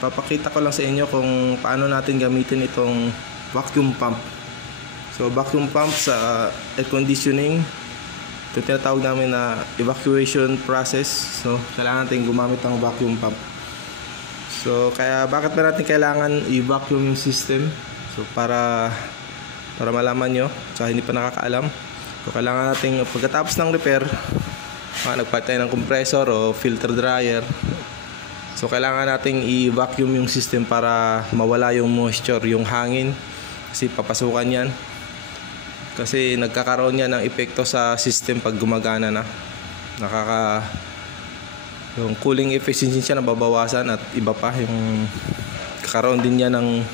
papakita ko lang sa inyo kung paano natin gamitin itong vacuum pump. So vacuum pump sa air conditioning, ito tinatawag namin na evacuation process. So kailangan natin gumamit ng vacuum pump. So kaya bakit ba natin kailangan i-vacuum yung system? So para malaman nyo sa hindi pa nakakaalam. So kailangan natin pagkatapos ng repair, nagpalit tayo ng compressor o filter dryer. So kailangan nating i-vacuum yung system para mawala yung moisture, yung hangin, kasi papasukan yan. Kasi nagkakaroon yan ng epekto sa system pag gumagana na. Yung cooling efficiency siya nababawasan at iba pa yung kakaroon din yan ng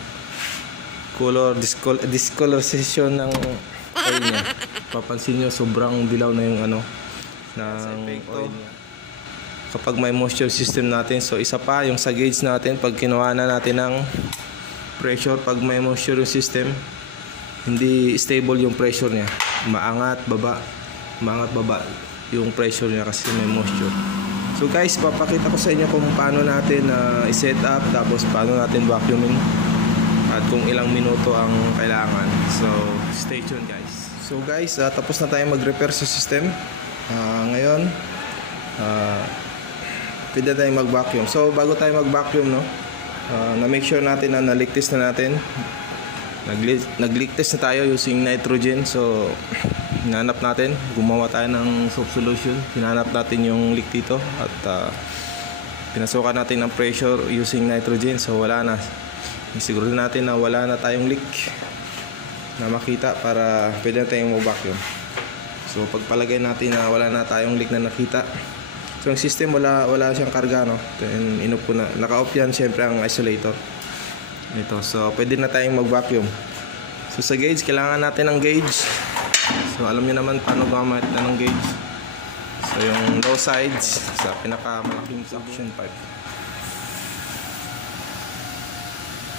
discolorization ng oil niya. Papansin nyo sobrang dilaw na yung ng oil niya kapag may moisture system natin. So isa pa yung sa gauge natin, pag kinuha na natin ng pressure, pag may moisture yung system, hindi stable yung pressure niya, maangat baba yung pressure niya kasi may moisture. So guys, papakita ko sa inyo kung paano natin i-set up, tapos paano natin vacuuming at kung ilang minuto ang kailangan. So stay tuned guys. So guys, tapos na tayo mag-repair sa system. Ngayon pwede tayong mag-vacuum. So bago tayo mag-vacuum, na-make sure natin na na-leak test na natin. Nag-leak test na tayo using nitrogen. So hinanap natin, gumawa tayo ng soap solution. Hinanap natin yung leak dito at pinasukan natin ng pressure using nitrogen. So wala na. Siguro natin na wala na tayong leak na makita para pwede na tayong mag-vacuum. So pagpalagay natin na wala na tayong leak na nakita. So yung system wala siyang karga, Then inup ko na. Naka-off yan syempre ang isolator. Ito. So pwede na tayong mag-vacuum. So sa gauge, kailangan natin ng gauge. So alam niyo naman paano gumamit ng gauge. So yung low sides sa pinakamalaking suction pipe.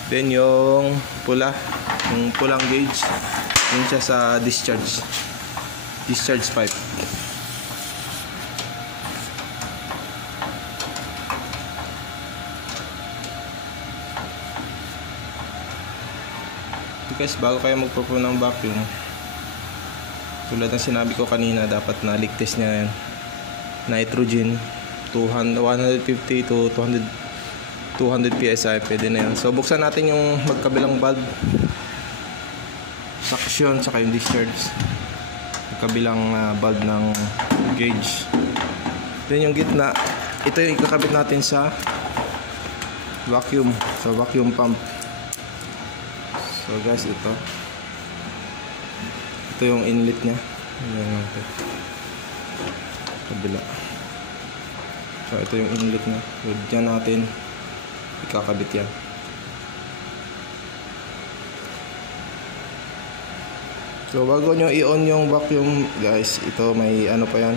Then yung pulang gauge, yun siya sa discharge pipe. Guys, bago kayo magpo-pro ng vacuum, tulad ng sinabi ko kanina, dapat na leak test niya yan. Nitrogen 150 to 200 PSI, pwede na yan. So buksan natin yung magkabilang valve, suction saka yung discharge, magkabilang valve ng gauge. Then yung gitna, ito yung ikakabit natin sa vacuum pump. So guys, ito yung inlet nya. Ayan natin kabila. So ito yung inlet nya. So dyan natin ikakabit yan. So bago nyo i-on yung vacuum guys, ito may pa yan,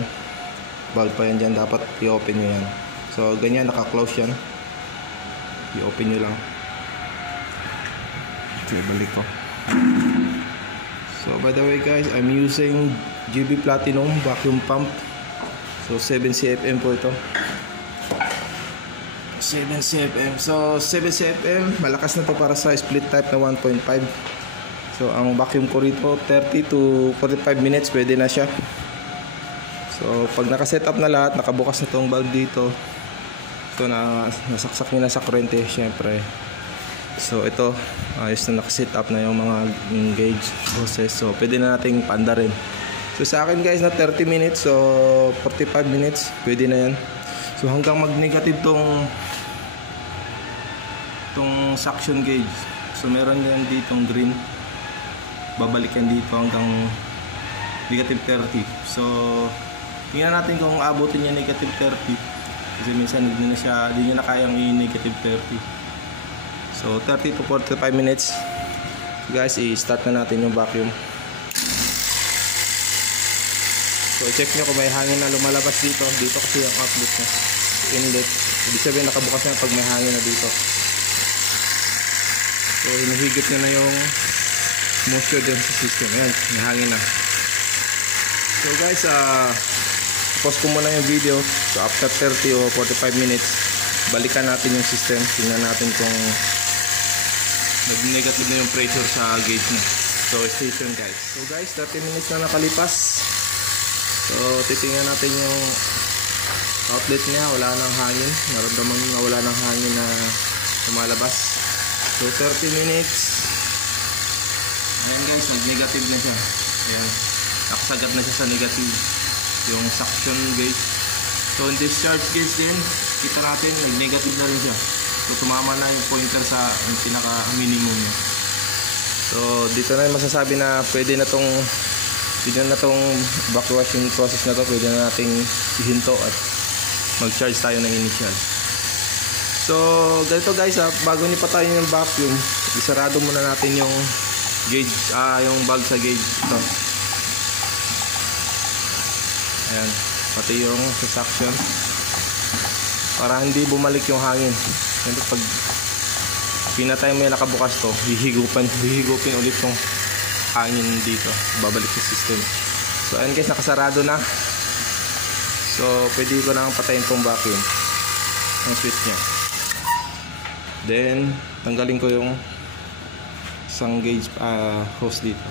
valve pa yan dyan, dapat i-open nyo yan. So ganyan, naka-close yan, i-open nyo lang. Balik ko. So by the way guys, I'm using GB Platinum vacuum pump. So 7 CFM po ito. 7 CFM. So 7 CFM, malakas na to para sa split type na 1.5. So ang vacuum ko rito 30 to 45 minutes pwede na siya. So pag naka-set up na lahat, nakabukas na tong valve dito. So nasaksak niya na sa kuryente syempre. So ito, ayos na nakaset up na yung mga gauge hoses. So pwede na nating paanda rin. So sa akin guys na 30 minutes, so 45 minutes pwede na yan. So hanggang mag-negative tong suction gauge. So meron yan ditong green, babalik yan dito hanggang negative 30. So tingnan natin kung abutin niya negative 30. Kasi minsan hindi niya na kayang i-negative 30. So 30 to 45 minutes. Guys, i-start na natin yung vacuum. So check nyo kung may hangin na lumalabas dito. Dito kasi yung outlet nya, inlet. Ibig sabihin nakabukas na pag may hangin na dito. So hinihigit nyo na yung moisture dyan sa system. Ayan, may hangin na. So guys, pause ko muna yung video. So after 30 o 45 minutes, balikan natin yung system. Tingnan natin kung nag-negative na yung pressure sa gauge niya. So stay tuned guys. So guys, 30 minutes na nakalipas. So titingnan natin yung outlet niya, wala nang hangin. Naramdaman mo na wala nang hangin na lumalabas. So 30 minutes. Ayan guys, nag-negative na siya. Ayan, nakasagat na siya sa negative yung suction gauge. So yung discharge gauge din, kita natin nag-negative na rin siya. So tumama na yung pointer sa pinaka minimum niya. So dito na masasabi na pwede na tong backwashing process na to. Pwede na nating ihinto at mag-charge tayo ng initial. So ganito guys, bago nipa tayo ng vacuum, isarado muna natin yung gauge, yung valve sa gauge ito. Ayan, pati yung suction para hindi bumalik yung hangin. Ganito, pag pinatay mo yung nakabukas to, hihigupin ulit yung hangin dito, babalik sa system. So ayan guys, nakasarado na. So pwede ko na patayin tong vacuum, ang switch nya. Then tanggalin ko yung isang gauge hose dito.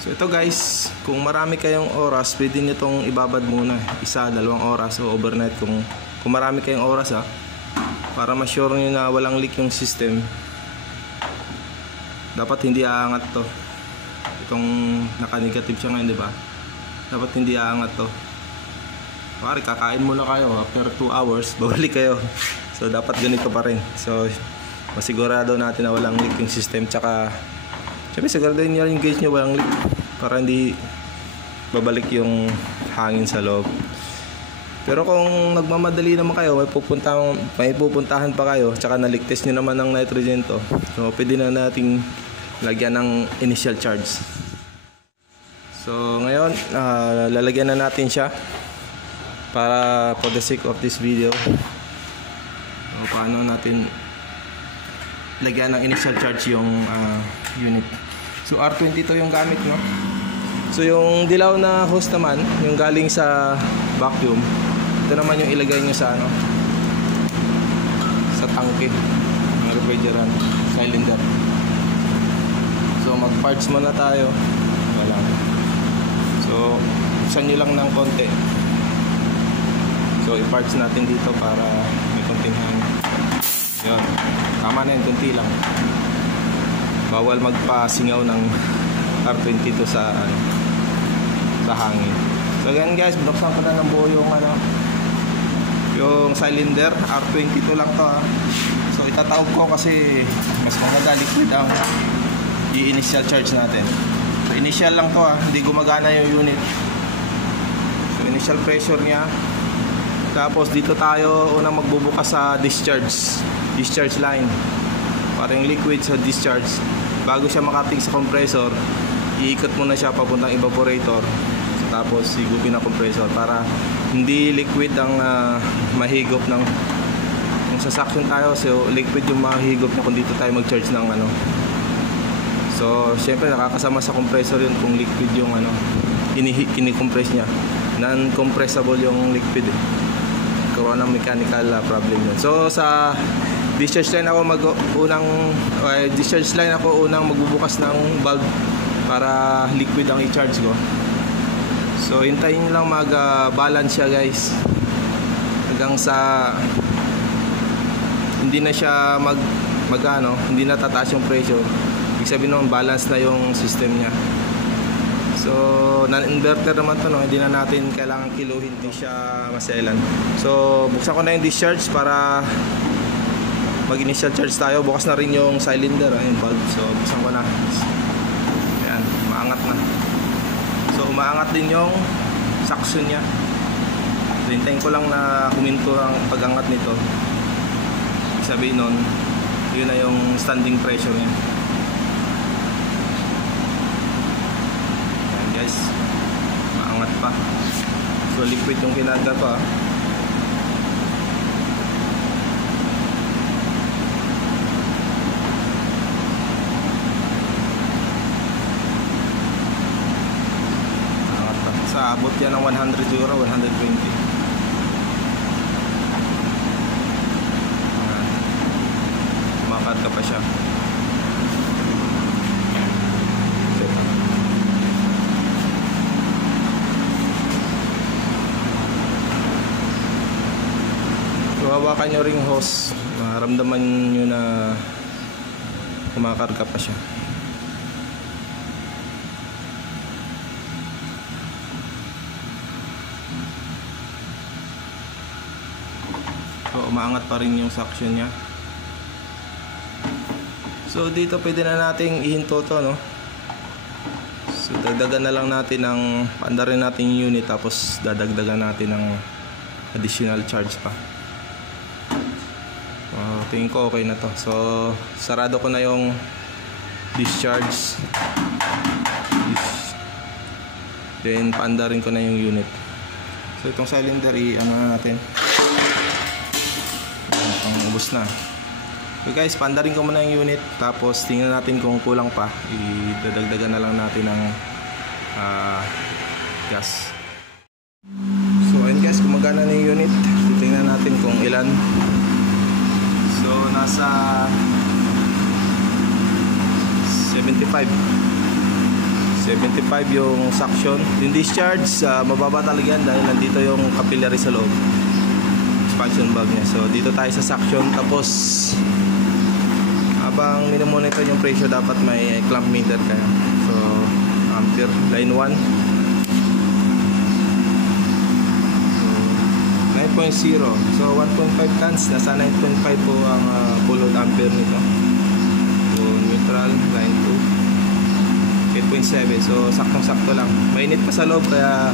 So ito guys, kung marami kayong oras, pwede nyo itong ibabad muna, 1-2 oras o overnight kung marami kayong oras para ma-sure nyo na walang leak yung system. Dapat hindi aangat to. Itong naka-negative siya ngayon, diba? Dapat hindi aangat to. Pare, kakain muna kayo, after 2 hours babalik kayo. So dapat ganito pa rin. So masigurado natin na walang leak yung system. Tsaka siyempre siguraduhin nyo yung gauge nyo walang leak para hindi babalik yung hangin sa loob. Pero kung nagmamadali naman kayo, may pupuntahan pa kayo, tsaka naligtas nyo naman ng nitrogen to, so pwede na nating lagyan ng initial charge. So ngayon lalagyan na natin siya para for the sake of this video. So paano natin lagyan ng initial charge yung unit. So R22 yung gamit, no? So yung dilaw na hose naman, yung galing sa vacuum, ito naman yung ilagay nyo sa sa tangke ng refrigerant cylinder. So mag parts muna tayo. Wala. So buksan nyo lang ng konti. So i-parts natin dito para may konting hangin. Yun, tama na yun, kunti lang. Bawal magpasingaw ng R22 sa hangin. So ganyan guys, binuksan ko na ng buo yung cylinder. R22 lang to So itatawag ko kasi mas maganda liquid ang i-initial charge natin. So initial lang to hindi gumagana yung unit. So initial pressure nya. Tapos dito tayo unang magbubukas sa discharge line para yung liquid sa discharge. Bago siya makating sa compressor, iikot muna siya papuntang evaporator. Tapos higupin ang compressor para hindi liquid ang mahigop ng kung sa suction tayo. So liquid yung mahigop na kung dito tayo mag-charge ng So syempre nakakasama sa compressor yun kung liquid yung kini-compress niya. Non-compressible yung liquid karoon ng mechanical problem yun. So sa discharge line ako unang magbubukas ng valve para liquid ang i-charge ko. So hintayin nyo lang mag-balance siya guys hanggang sa hindi na siya hindi na tataas yung pressure. Ibig sabihin nun balance na yung system niya. So non-inverter naman to, no? Hindi na natin kailangan kiluhin, hindi siya maselan. So buksan ko na yung discharge para mag-initial charge tayo. Bukas na rin yung cylinder, yung valve. So buksan ko na. Ayan, umaangat na. So umaangat din yung suction nya. So hintayin ko lang na huminto ang pag-angat nito. Ibig sabihin nun, yun na yung standing pressure nya. Ayan guys, umaangat pa. So liquid yung kinanda pa. 100 siguro, 120. Kumakarga pa siya. So, hawakan nyo ring hose, maramdaman nyo na kumakarga pa siya. So, umaangat pa rin yung suction niya. So, dito pwede na nating ihinto to, no? So, dagdagan na lang natin ng paandarin natin yung unit, tapos dadagdagan natin ng additional charge pa. Tingin ko okay na to. So, sarado ko na yung discharge. Then, paandarin ko na yung unit. So, itong cylinder, i-ano natin. Ang ubos na. So guys, paandarin ko muna yung unit. Tapos, tingnan natin kung kulang pa. Idadagdagan na lang natin ng gas. So, ayun guys, gumagana na yung unit. Tingnan natin kung ilan. So, nasa 75 yung suction. Yung discharge, mababa talaga yan dahil nandito yung capillary sa loob, expansion valve niya. So, dito tayo sa suction. Tapos, habang minomonitor yung pressure, dapat may clamp meter kayo. So, ampere, line 1. 9.0. So 1.5 tons, nasa 9.5 po ang full load ampere nito. So neutral, line 2, 8.7. So saktong-sakto lang. Mainit pa sa loob kaya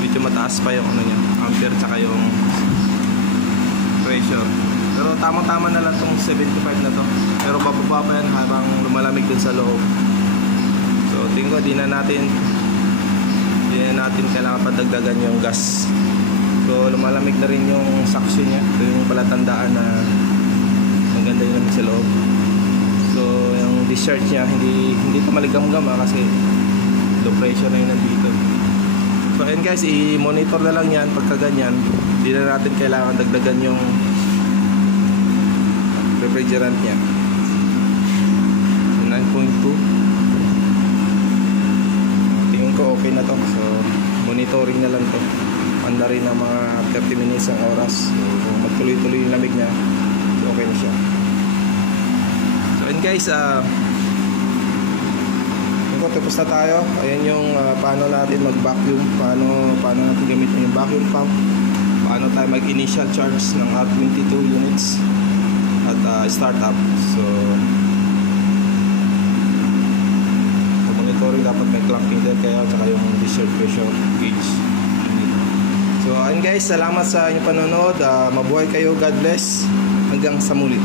medyo mataas pa yung ano niya, ampere tsaka yung pressure. Pero tamang-tama na lang tong 75 na to. Pero bababa pa yan habang lumalamig dun sa loob. So tingin ko di na natin kailangan padagdagan yung gas. So lumalamig na rin yung suction niya. Ito yung palatandaan na maganda yung lamig sa loob. So yung discharge niya hindi ito maligamgam kasi low pressure na yung nandito. So ayun guys, i-monitor na lang yan pagka ganyan. Hindi na natin kailangan dagdagan yung refrigerant niya. 9.2. Tingin ko okay na to. So monitoring na lang to. Anda rin ng mga 30 minutes ang oras. So, magtuloy-tuloy yung lamig niya. So, okay na siya. So, and guys, tapos na tayo. Ayan yung paano natin mag-vacuum. Paano natin gamitin yung vacuum pump. Paano tayo mag-initial charge ng R22 units at startup. So, monitoring dapat may clamping din kaya at saka yung discharge pressure gauge. So ayun guys, salamat sa inyong panonood. Mabuhay kayo, God bless. Hanggang sa muli.